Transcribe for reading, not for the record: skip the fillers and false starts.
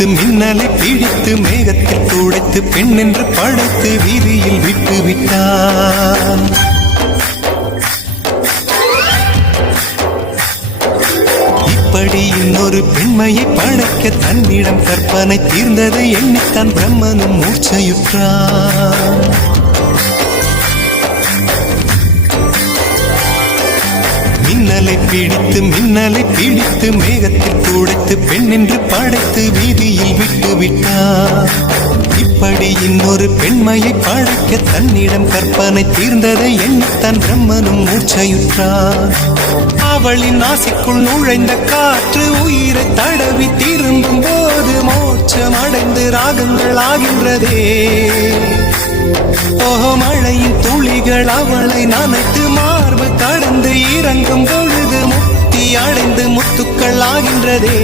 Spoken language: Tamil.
பிடித்து மின்னலை பிடித்து மேகத்தில் துடைத்து பெண் என்று படைத்து வீதியில் விட்டு விட்டான். இப்படி இன்னொரு பெண்மையை படைக்க தன்னிடம் கற்பனை தீர்ந்ததை எண்ணித்தான் பிரம்மனும் மூர்ச்சையுற்றான். மின்னலை பிடித்து மேகத்தில் துடைத்து பெண் என்று படைத்து வீதியில் விட்டு விட்டார். இப்படி இன்னொரு பெண்மையை படைக்க தன்னிடம் கற்பனை தீர்ந்ததை எண்ணித்தான் பிரம்மனும் மூர்ச்சையுற்றார். அவளின் ஆசைக்குள் நுழைந்த காற்று உயிரை தடவி திரும்பும் போது மோட்சம் அடைந்து ராகங்கள் ஆகின்றதே. மழையின் துளிகள் அவளை நனைத்து மார்பு கடந்து இறங்கும் பொழுது முக்தி அடைந்து முத்துக்கள் ஆகின்றதே.